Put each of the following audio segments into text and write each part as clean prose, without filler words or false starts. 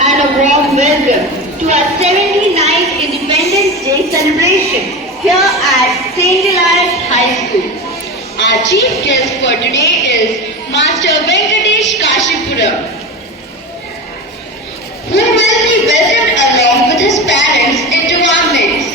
and a warm welcome to our 79th Independence Day celebration here at St. Elias High School. Our chief guest for today is Master Venkatesh Kashipuram, who will be welcomed along with his parents into our midst.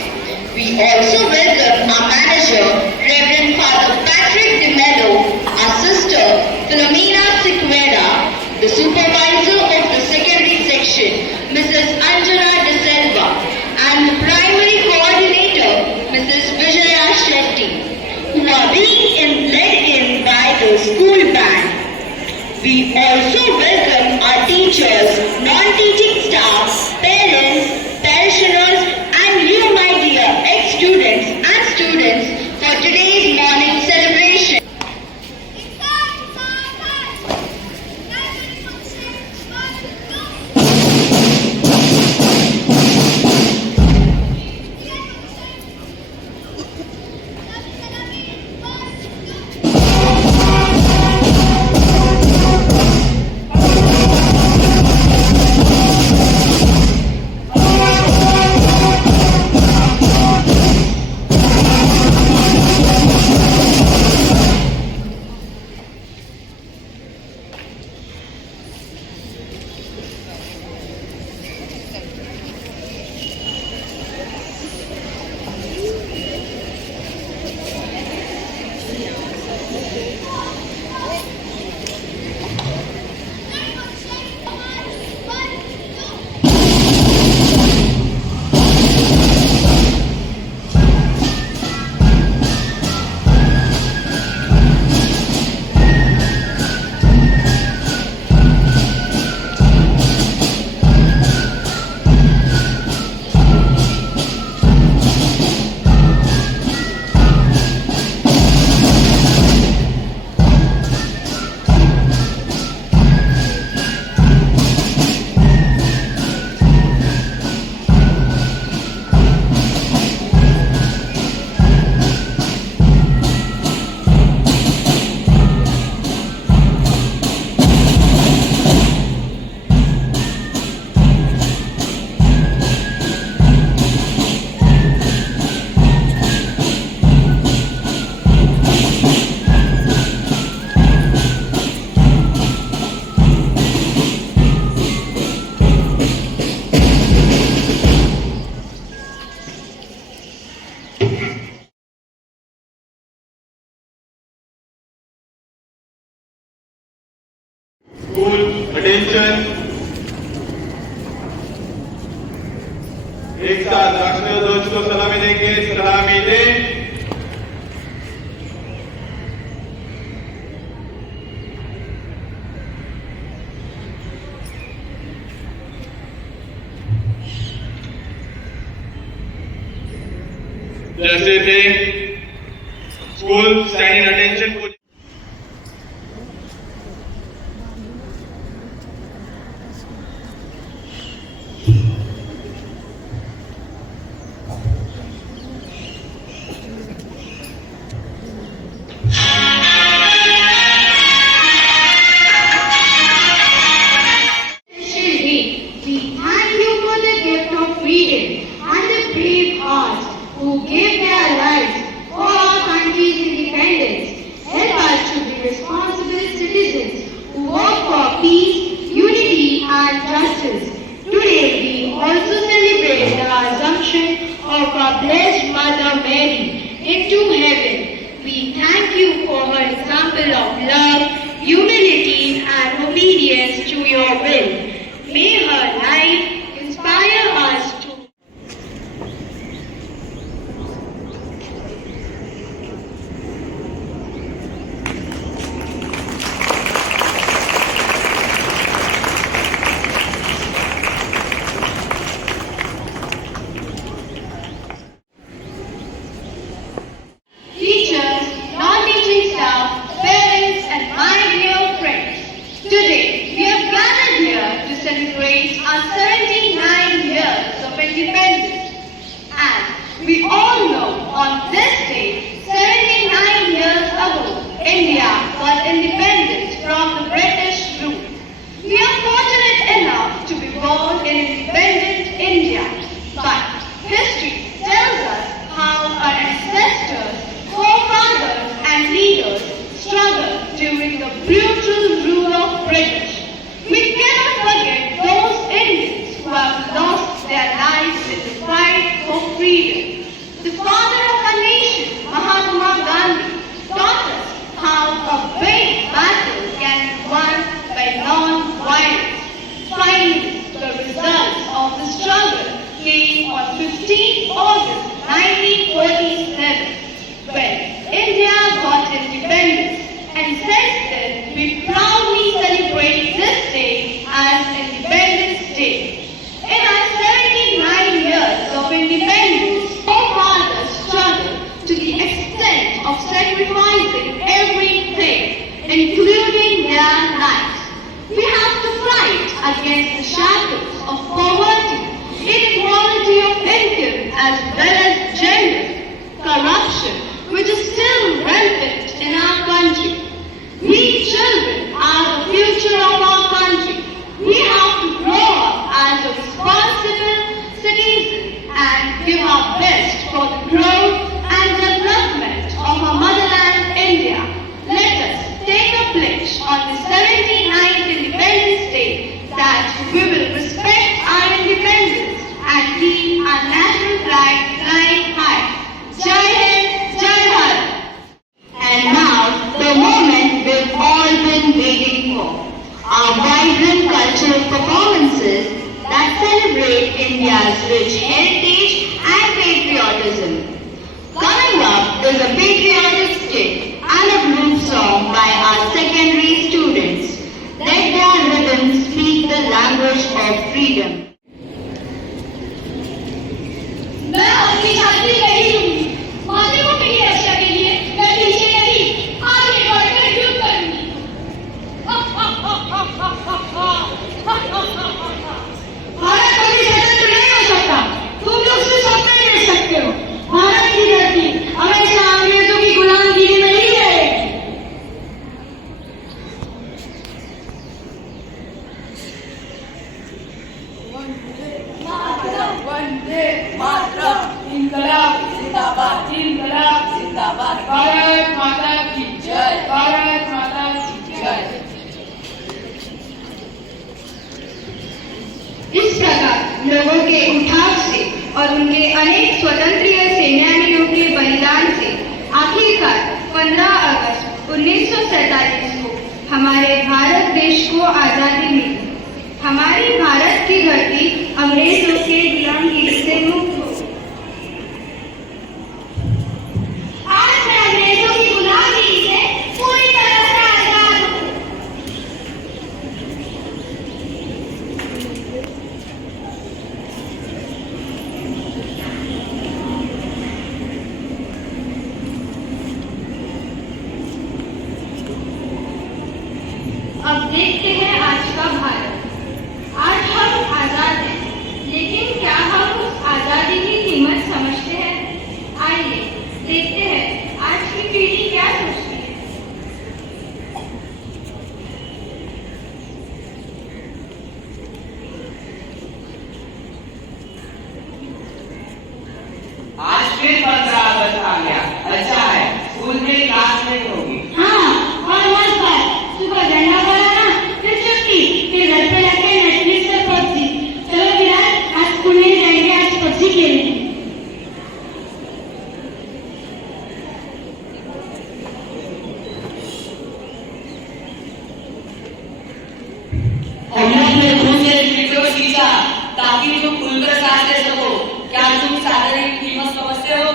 We also welcome our manager, Reverend Father Patrick De Mello, our sister, Philomena Sequeira, the supervisor of the secondary section, Mrs. Anjana De Selva, and the primary coordinator, Mrs. Vijaya Shetty, who are being led in by the school band. We also welcome our teachers, non-teaching staff, parents, parishioners, and you, my dear ex-students and students, for today's morning celebration. School, attention. एक साथ राष्ट्रीय ध्वज को सलामी देंगे, सलामी दें। जैसे थे school standing attention. Who gave their lives for our country's independence. Help us to be responsible citizens who work for peace, unity and justice. Today we also celebrate the assumption of our blessed Mother Mary into heaven. We thank you for her example of love, humility and obedience to your will. May her life inspire us to teachers, non-teaching staff, parents and my dear friends. Today we have gathered here to came on 15 August 1947 when India got independence, and since then we proudly celebrate this day as Independence Day. In our 79 years of independence, our fathers struggled to the extent of sacrificing everything, including their lives. We have to fight against the shackles of poverty, inequality of income, as well as gender, corruption, which is still rampant in our country. We children are the future of our country. We have to grow up as a responsible citizen and give our best for the growth and development of our motherland, India. Let us take a pledge on the 79th Independence Day that we will respect our independence and keep our national flag flying high. Jai Hind, Jai Bharat. And now, the moment we've all been waiting for. Our vibrant cultural performances that celebrate India's rich heritage and patriotism. Coming up is a patriotic skit and a group song by our secondary students. Let their rhythm speak the language of freedom. मैं अपनी छात्री नहीं दूंगी। मातृभूमि की रक्षा के लिए मैं पीछे नहीं, आगे बढ़कर युद्ध करूंगी। भारत कभी स्वतंत्र नहीं हो सकता। तुम लोग सिर्फ सपने देख सकते हो। भारत की धरती हमेशा अंग्रेजों की गुलामगिरी में ही रहेगी। वंदे मातरम, इनकलाब जिंदाबाद, इनकलाब जिंदाबाद, भारत माता की जय, भारत माता की जय। इस प्रकार लोगों के उठाव से और उनके अनेक स्वतंत्र सेनानियों के बलिदान से आखिरकार 15 अगस्त 1947 को हमारे भारत देश को आजादी मिली। हमारी भारत की धरती अंग्रेजों के गुलामगिरी से मुक्त हो। आज मैं अंग्रेजों की गुलामगिरी से पूरी तरह से आजाद हूँ। अब देखते हैं आज का भारत। आज हम आजाद हैं, लेकिन क्या हम उस आजादी की कीमत समझते हैं? आइए देखते हैं आज की पीढ़ी क्या सोचती है। आज फिर 15 अगस्त आ गया। अच्छा है, स्कूल में क्लास नहीं होगी। हाँ, और मस्त बात, सुबह झंडा फहराना, फिर छुट्टी, फिर घर पे जाके नेटफ्लिक्स पर पबजी। चलो विराट, आज स्कूल नहीं जाएंगे, आज पबजी खेलेंगे। हमने अपने खून से वीडियो खींचा ताकि तुम खुलकर सांस ले सको। क्या तुम साधन की कीमत समझते हो?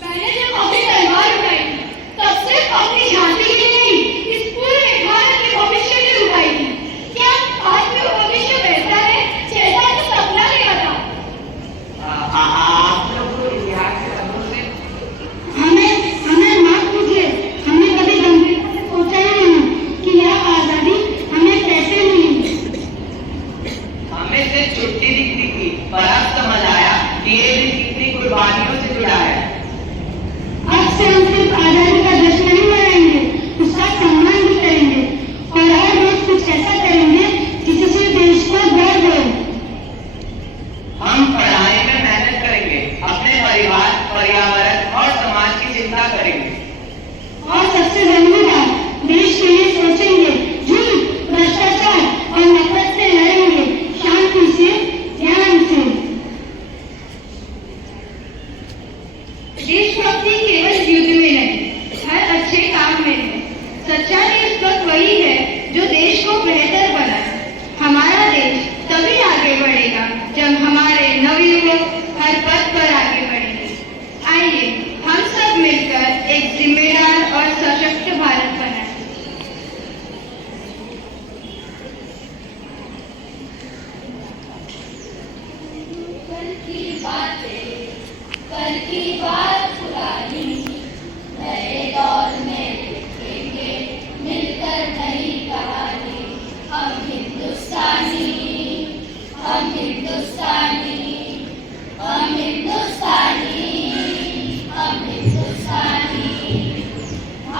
पहले कल की बात पुरानी, नए दौर में लिखेंगे मिलकर नई कहानी। हम हिंदुस्तानी, हम हिंदुस्तानी, हम हिंदुस्तानी, हम हिंदुस्तानी।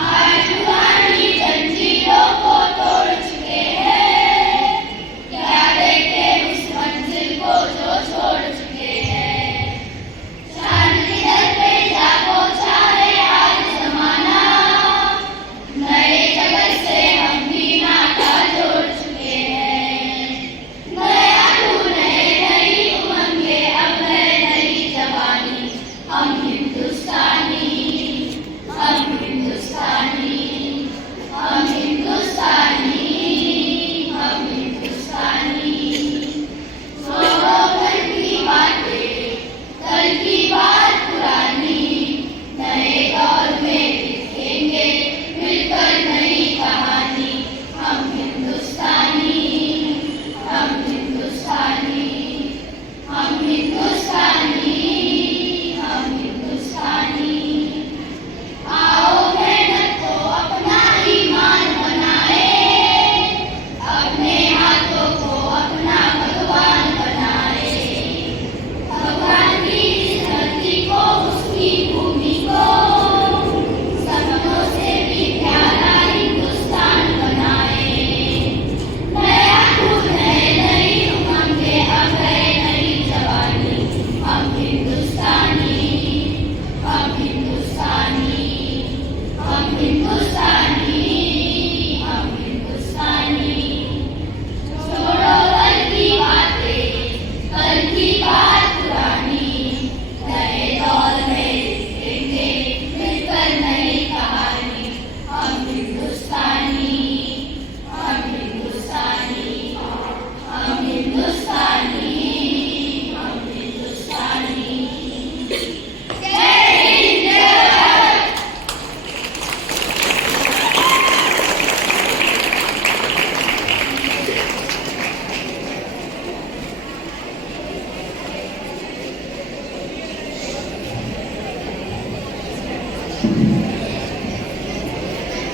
आज पुरानी जंजीरों को तोड़ चुके हैं, क्या देखे उस मंजिल को जो छोड़ चुके हैं। चांद की दर पे जा पहुंचा है आज जमाना, नए जगत से हम भी नाता जोड़ चुके हैं। नया तू नए नई उमंगे, अब है नई जवानी। हम हिंदुस्तानी, हम हिंदुस्तानी, हम हिंदुस्तानी, हम हिंदुस्तानी। छोड़ो कल की बातें, कल की बात पुरानी, नए दौर में लिखेंगे मिलकर नई कहानी। हम हिंदुस्तानी, हम हिंदुस्तानी, हम हिंदुस्तानी, हम हिंदुस्तानी। आओ मेहनत को अपना ईमान बनाए, अपने हाथों को अपना भगवान बनाए। भगवान की इस धरती को, उसकी भूमि को, सपनों से भी प्यारा हिंदुस्तान बनाए। नया तू नए नई उमंगे, अब है नई जवानी। हम हिंदुस्तानी, हम हिंदुस्तानी, हम हिंदुस्तानी, हम हिंदुस्तानी। छोड़ो कल की बातें, कल की बात पुरानी, नए दौर में लिखेंगे मिलकर नई कहानी। हम हिंदुस्तानी, हम हिंदुस्तानी, हम हिंदुस्तानी, हम हिंदुस्तानी। जय हिंद, जय Bharat.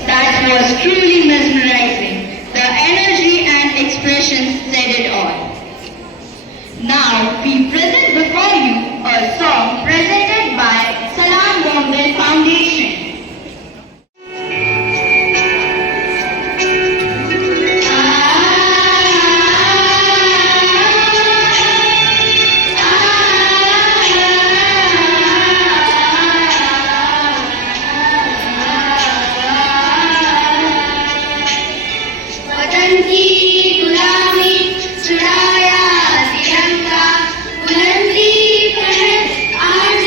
That was truly mesmerizing. The energy and expressions said it all. Now we present before you a song presented by Salam Bombay Foundation. वतन की गुलामी छुड़ाया तिरंगा, बुलंदी पर आज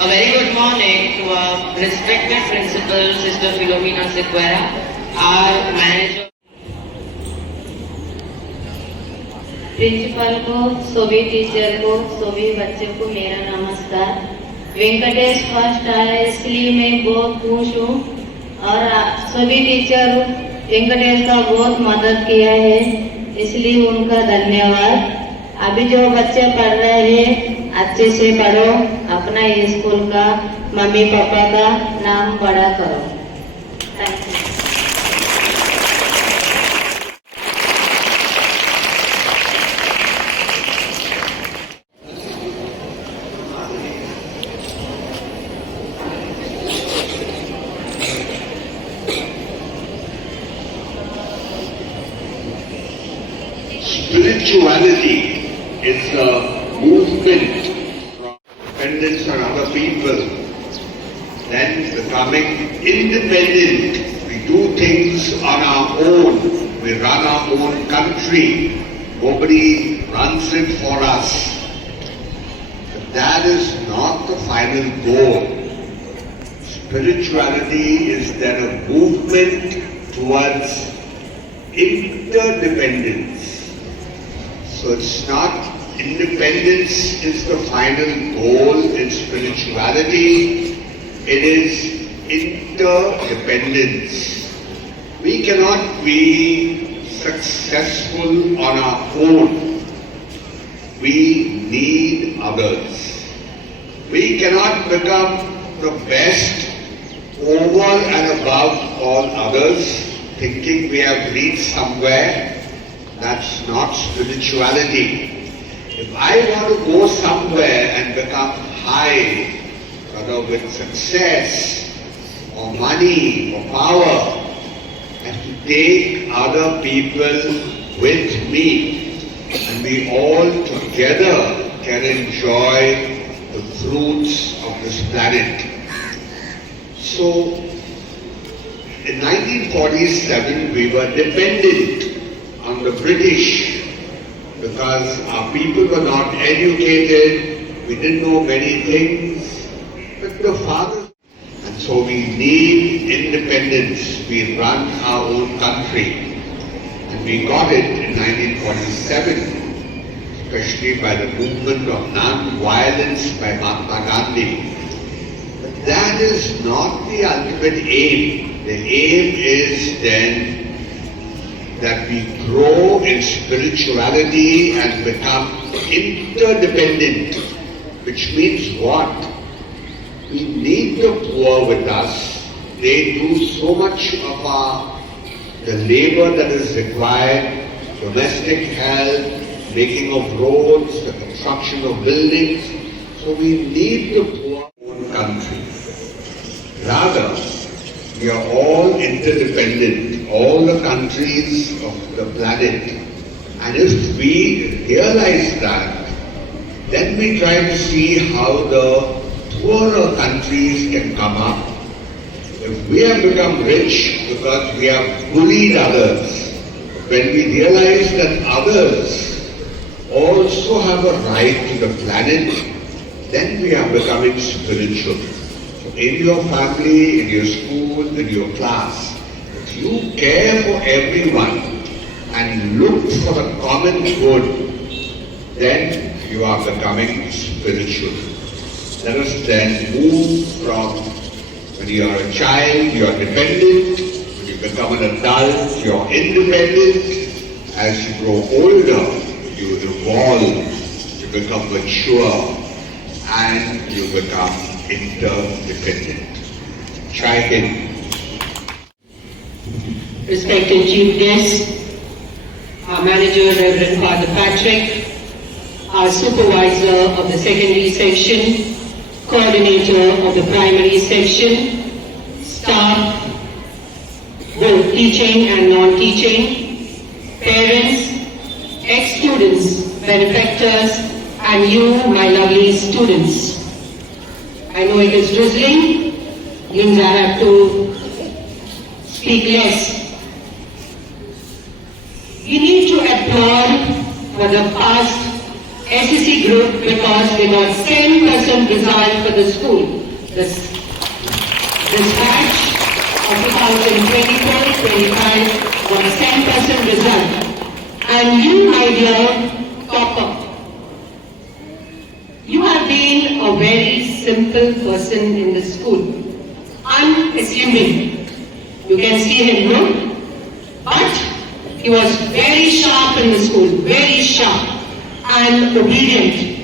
A very good morning to our respected principal, Sister Philomena Sequeira, our manager. Principal को, सभी टीचर को, सभी बच्चों को मेरा नमस्कार। वेंकटेश फर्स्ट आया इसलिए मैं बहुत खुश हूँ और सभी टीचर वेंकटेश का बहुत मदद किया है, इसलिए उनका धन्यवाद। अभी जो बच्चे पढ़ रहे हैं अच्छे से पढ़ो, अपना ये स्कूल का मम्मी पापा का नाम बड़ा करो। Thank you. Spirituality is a movement from dependence on other people, then becoming independent. We do things on our own. We run our own country. Nobody runs it for us. But that is not the final goal. Spirituality is then a movement towards interdependence. So it's not independence is the final goal in spirituality, it is interdependence. We cannot be successful on our own. We need others. We cannot become the best over and above all others, thinking we have reached somewhere. That's not spirituality. If I want to go somewhere and become high, whether with success or money or power, I have to take other people with me, and we all together can enjoy the fruits of this planet. So, in 1947 we were dependent on the British because our people were not educated, we didn't know many things, but the fathers, and so we need independence. We run our own country, and we got it in 1947, especially by the movement of non-violence by Mahatma Gandhi. But that is not the ultimate aim. The aim is then that we grow in spirituality and become interdependent, which means what? We need the poor with us. They do so much of the labor that is required, domestic help, making of roads, the construction of buildings. So we need the poor in our own country. Rather, we are all interdependent, all the countries of the planet. And if we realize that, then we try to see how the poorer countries can come up. If we have become rich because we have bullied others, when we realize that others also have a right to the planet, then we are becoming spiritual. In your family, in your school, in your class, if you care for everyone and look for the common good, then you are becoming spiritual. Let us then move from when you are a child, you are dependent, when you become an adult, you are independent. As you grow older, you evolve, you become mature, and you become interdependent. Jai Hind. Respected Chief Guests, our Manager Reverend Father Patrick, our Supervisor of the Secondary Section, Coordinator of the Primary Section, staff, both teaching and non-teaching, parents, ex-students, benefactors, and you, my lovely students. I know it is drizzling, means I have to speak less. We need to applaud for the past SSC group because we got 10% result for the school. This batch of 2024-25 was 10% result. And you, my dear topper, you have been a very simple person in the school, unassuming. You can see him, no? But he was very sharp in the school, very sharp and obedient.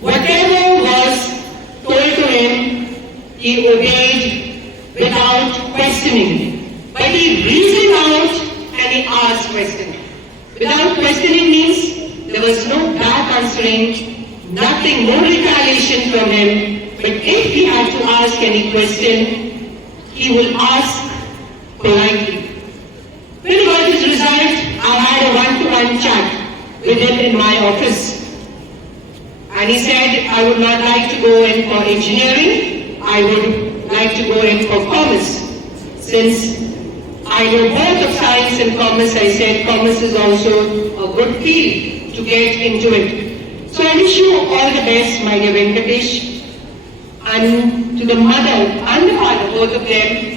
Whatever was told to him, he obeyed without questioning. But he reasoned out and he asked questions. Without questioning means there was no back answering, nothing, no retaliation from him. But if he had to ask any question, he will ask politely. When he got his result, I had a one-to-one chat with him in my office. And he said, I would not like to go in for engineering, I would like to go in for commerce. Since I know both of science and commerce, I said commerce is also a good field to get into it. So I wish you all the best, my dear Venkatesh. And to the mother and the father, both of them,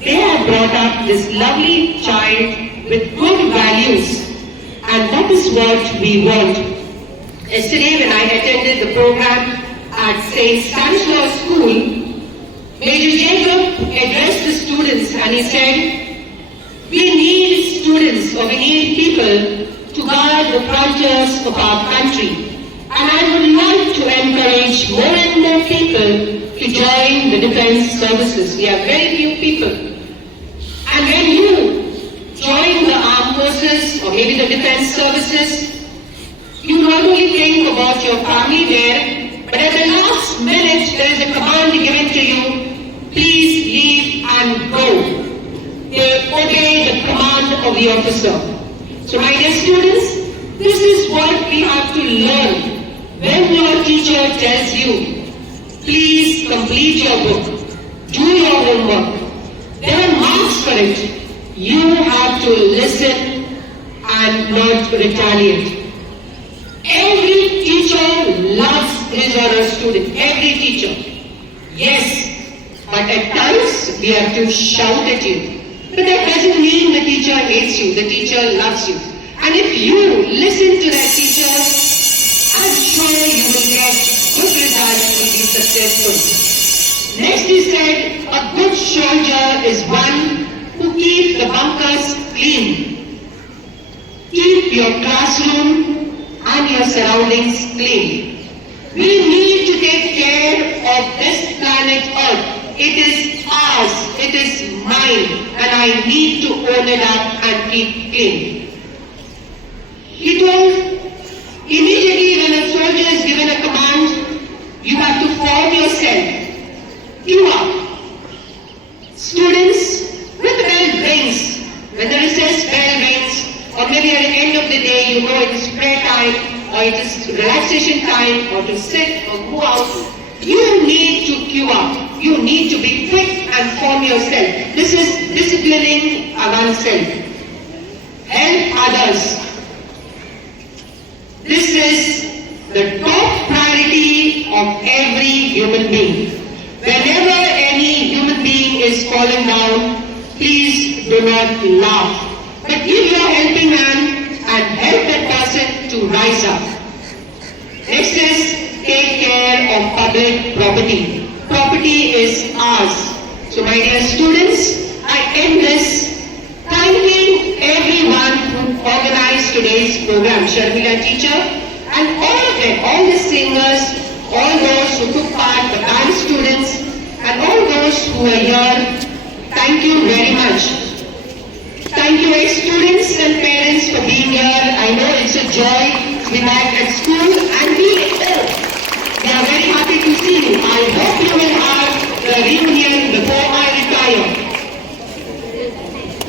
they have brought up this lovely child with good values. And that is what we want. Yesterday when I attended the program at St. Stanislaus School, Major Jacob addressed the students and he said, we need students or we need people to guard the frontiers of our country. And I would like to encourage more and more people to join the defense services. We have very few people. And when you join the armed forces or maybe the defense services, you not only think about your family there, but at the last minute there is a command given to you, please leave and go. They obey the command of the officer. So my dear students, this is what we have to learn. When your teacher tells you, please complete your book, do your homework, there are marks for it. You have to listen and not retaliate. Every teacher loves his or her student, every teacher. Yes, but at times we have to shout at you. But that doesn't mean the teacher hates you, the teacher loves you. And if you listen to that teacher, I'm sure you will get good results, you will be successful. Next he said, a good soldier is one who keeps the bunkers clean. Keep your classroom and your surroundings clean. We need to take care of this planet Earth. It is ours, it is mine, and I need to own it up and keep clean. He told, immediately when a soldier is given a command, you have to form yourself. Queue up. Students, when the bell rings, when the recess bell rings, or maybe at the end of the day you know it is prayer time, or it is relaxation time, or to sit or go out, you need to queue up. You need to be quick and form yourself. This is disciplining oneself. Help others. This is the top priority of every human being. Whenever any human being is falling down, please do not laugh. But give your helping hand and help that person to rise up. Next is take care of public property. Property is ours. So my dear students, I end this thanking everyone who organized today's program, Sharmila teacher, and all of them, all the singers, all those who took part, the band students, and all those who are here. Thank you very much. Thank you ex-students and parents for being here. I know it's a joy to be back at school and we are very happy to see you. I hope you will have the reunion before I retire.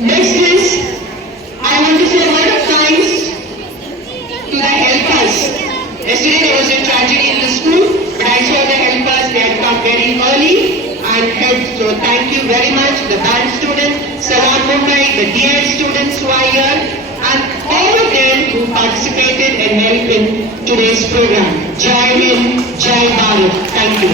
Next is, I want to say a word of thanks to the helpers. Yesterday there was a tragedy in the school, but I saw the helpers, they had come very early and helped. So thank you very much, the band students, Salon Mumbai, the DL students who are here, and all of them who participated and helped in today's program. Jai Hind, Jai Bharat. Thank you.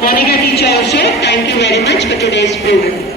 Monica teacher also, thank you very much for today's program.